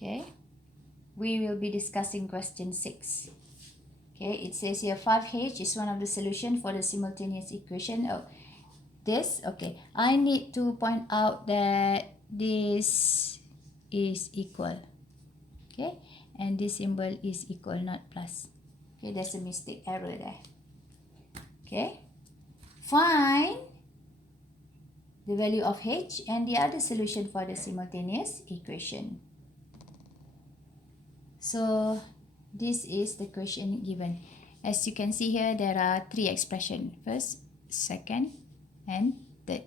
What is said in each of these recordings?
Okay, we will be discussing question 6. Okay, it says here 5h is one of the solution for the simultaneous equation of this. Okay, I need to point out that this is equal. Okay, and this symbol is equal, not plus. Okay, there's a mistake, error there. Okay, find the value of h and the other solution for the simultaneous equation. So this is the question given. As you can see here, there are 3 expressions: first, second, and third.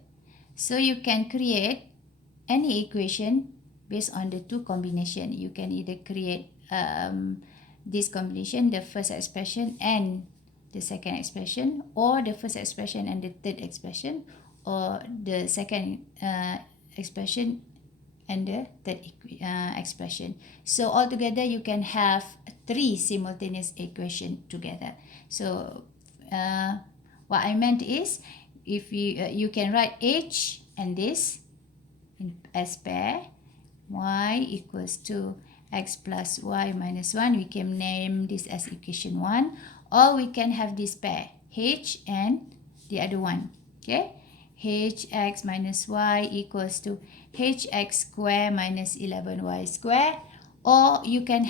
So you can create any equation based on the 2 combination. You can either create this combination, the first expression and the second expression, or the first expression and the third expression, or the second expression and the third expression. So altogether you can have 3 simultaneous equations together. So what I meant is, if you can write h and this as pair, y equals to x plus y minus 1. We can name this as equation 1, or we can have this pair, h and the other one. Okay, hx minus y equals to hx square minus 11y square, or you can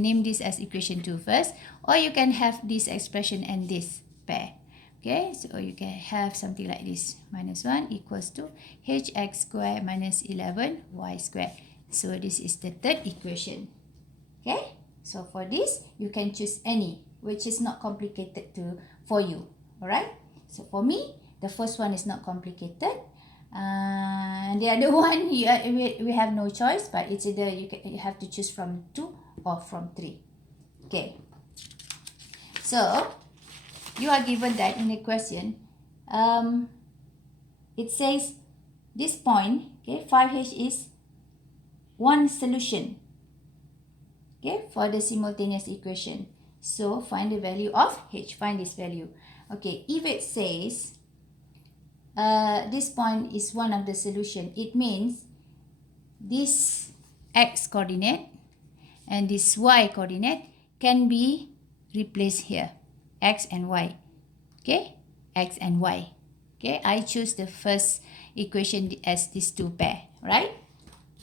name this as equation 2 first, or you can have this expression and this pair. Okay, so you can have something like this, minus 1 equals to hx square minus 11y square. So this is the third equation. Okay, so for this, you can choose any, which is not complicated for you. Alright, so for me, the first one is not complicated. The other one, we have no choice, but it's either you have to choose from 2 or from 3. Okay, so you are given that in the question. It says this point, okay, 5h is one solution, okay, for the simultaneous equation. So find the value of h, find this value. Okay, if it says this point is one of the solution, it means this x coordinate and this y coordinate can be replaced here, x and y. Okay, x and y. Okay, I choose the first equation as these 2 pair, right?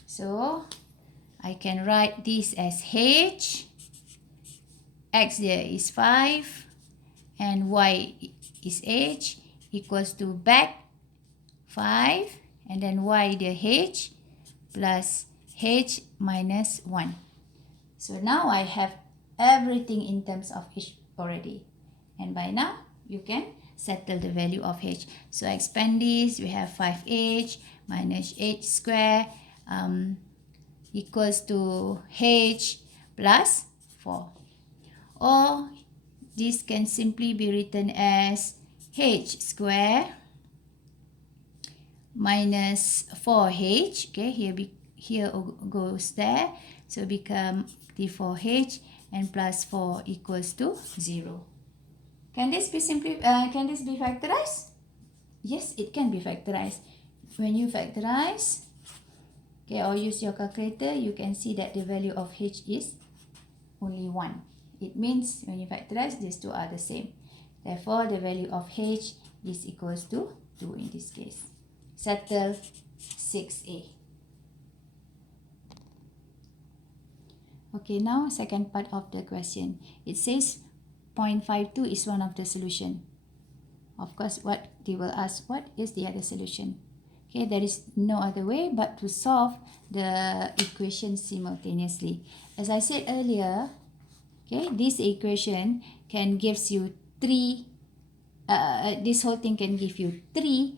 So I can write this as h, x there is 5, and y is h, equals to back 5, and then y the h, plus h minus 1. So now I have everything in terms of h already. And by now, you can settle the value of h. So expand this, we have 5h minus h square equals to h plus 4. Or this can simply be written as h square minus 4h. Okay, here goes there. So become the 4h and plus 4 equals to 0. Can this be factorized? Yes, it can be factorized. When you factorize, okay, or use your calculator, you can see that the value of h is only 1. It means when you factorize, these 2 are the same. Therefore, the value of h is equals to 2 in this case. Settle 6a. Okay, now second part of the question. It says 0.52 is one of the solution. Of course, what they will ask, what is the other solution? Okay, there is no other way but to solve the equation simultaneously. As I said earlier, okay, this equation can gives you 3, this whole thing can give you 3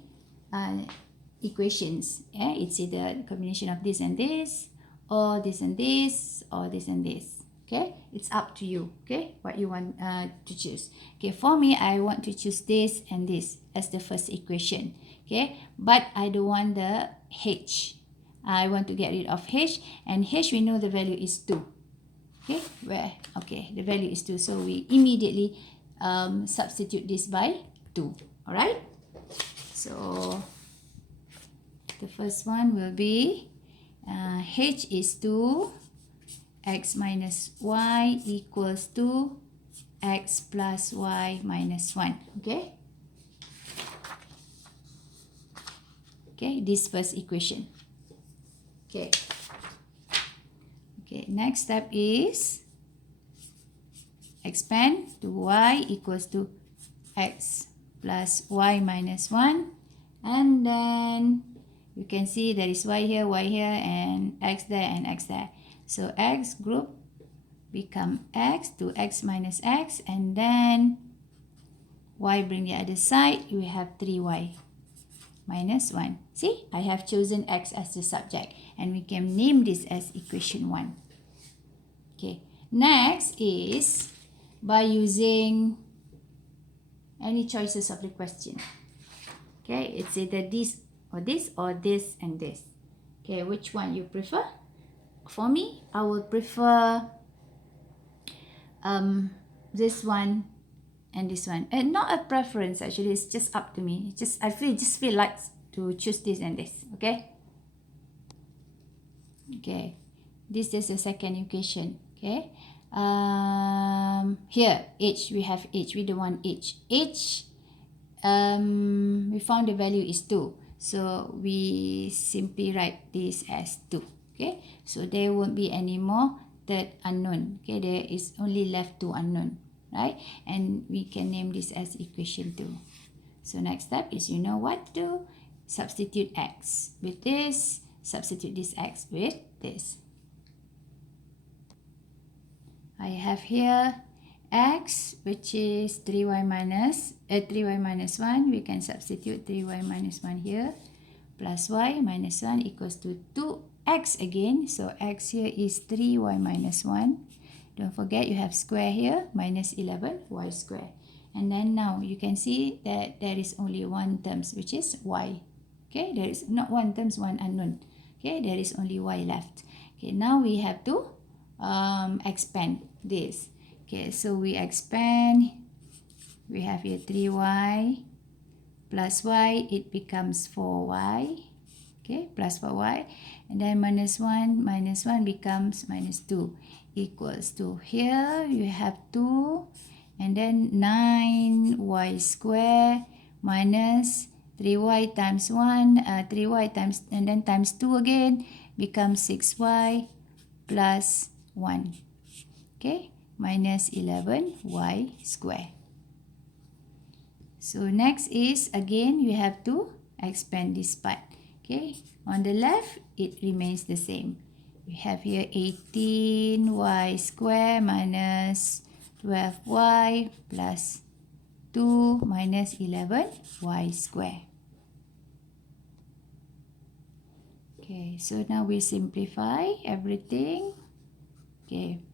equations. Yeah? It's either a combination of this and this, or this and this, or this and this. Okay, it's up to you, okay, what you want to choose. Okay, for me, I want to choose this and this as the first equation. Okay, but I don't want the h. I want to get rid of h, and h we know the value is 2. Okay, okay, the value is 2, so we immediately substitute this by 2. Alright, so the first one will be h is 2, x minus y equals to x plus y minus 1. Okay? Okay, this first equation. Okay. Okay, next step is expand to y equals to x plus y minus 1. And then you can see there is y here, and x there, and x there. So x group become x to x minus x, and then y bring the other side, we have 3y minus 1. See, I have chosen x as the subject, and we can name this as equation 1. Okay, next is by using any choices of the question. Okay, it's either this or this or this and this. Okay, which one you prefer? For me, I would prefer this one and this one. And not a preference actually, it's just up to me. It's just I feel like to choose this and this. Okay. Okay. This is the second equation. Okay. Here h, we have h. We don't want h. H. We found the value is 2. So we simply write this as 2. Okay. So there won't be any more third unknown. Okay. There is only left 2 unknown. Right. And we can name this as equation 2. So next step is, you know what to do. Substitute x with this. Substitute this x with this. I have here x, which is 3y minus 1. We can substitute 3y minus 1 here. Plus y minus 1 equals to 2x again. So x here is 3y minus 1. Don't forget you have square here, minus 11y square. And then now you can see that there is only one terms, which is y. Okay, there is not one terms, one unknown. Okay, there is only y left. Okay, now we have to expand this. Okay, so we expand. We have here 3y plus y. It becomes 4y. Okay, plus 4y. And then minus 1 becomes minus 2 equals to, here you have 2. And then 9y square minus 3y times 1, 3y times, and then times 2 again, becomes 6y plus 1. Okay, minus 11y square. So next is, again, you have to expand this part. Okay, on the left, it remains the same. We have here 18y square minus 12y plus 2 minus 11y square. Okay, so now we simplify everything. Okay,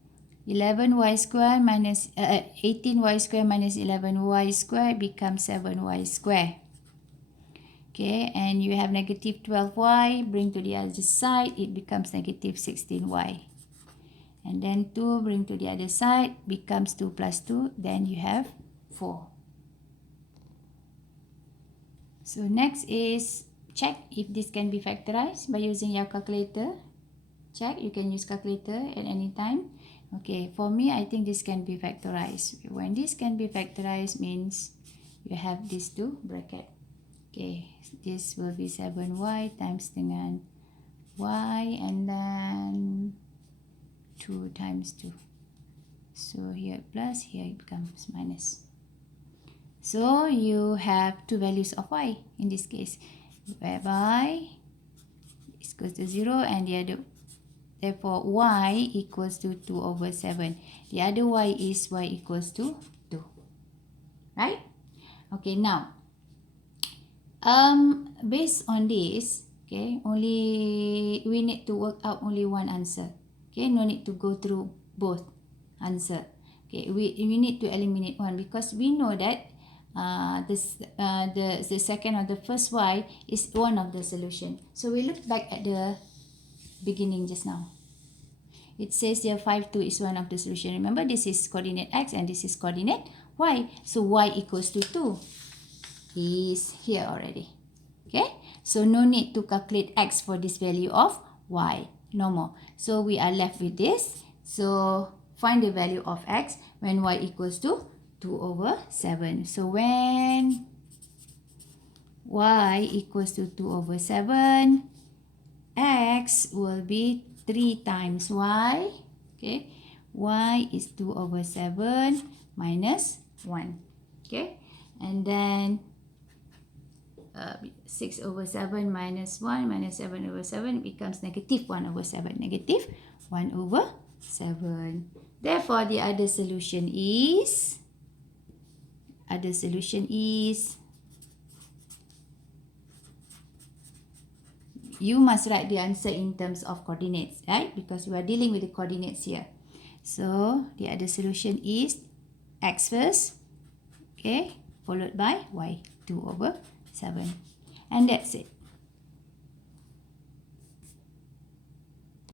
11y square minus 18y square minus 11y square becomes 7y square. Okay, and you have negative 12y, bring to the other side, it becomes negative 16y. And then 2 bring to the other side, becomes 2 plus 2, then you have 4. So next is check if this can be factorized by using your calculator. Check, you can use calculator at any time. Okay, for me, I think this can be factorized. When this can be factorized means you have these two bracket. Okay, this will be 7y times dengan y, and then 2 times 2. So here plus, here it becomes minus. So you have two values of y in this case, whereby it's equals to 0 and the other, therefore y equals to 2 over 7. The other y is y equals to 2. Right? Okay, now based on this, okay, only we need to work out only one answer. Okay, no need to go through both answer. Okay, we need to eliminate one because we know that the second or the first y is one of the solution. So we look back at the beginning just now. It says here 5, 2 is one of the solution. Remember, this is coordinate x and this is coordinate y. So y equals to 2 is here already. Okay, so no need to calculate x for this value of y. No more. So we are left with this So find the value of x when y equals to 2 over 7. So when y equals to 2 over 7, x will be 3 times y. Okay, y is 2 over 7 minus 1. Okay, and then 6 over 7 minus 1 minus 7 over 7 becomes negative 1 over 7. Negative 1 over 7. Therefore, the other solution is you must write the answer in terms of coordinates, right? Because we are dealing with the coordinates here. So the other solution is x first, okay, followed by y, 2 over 7. And that's it.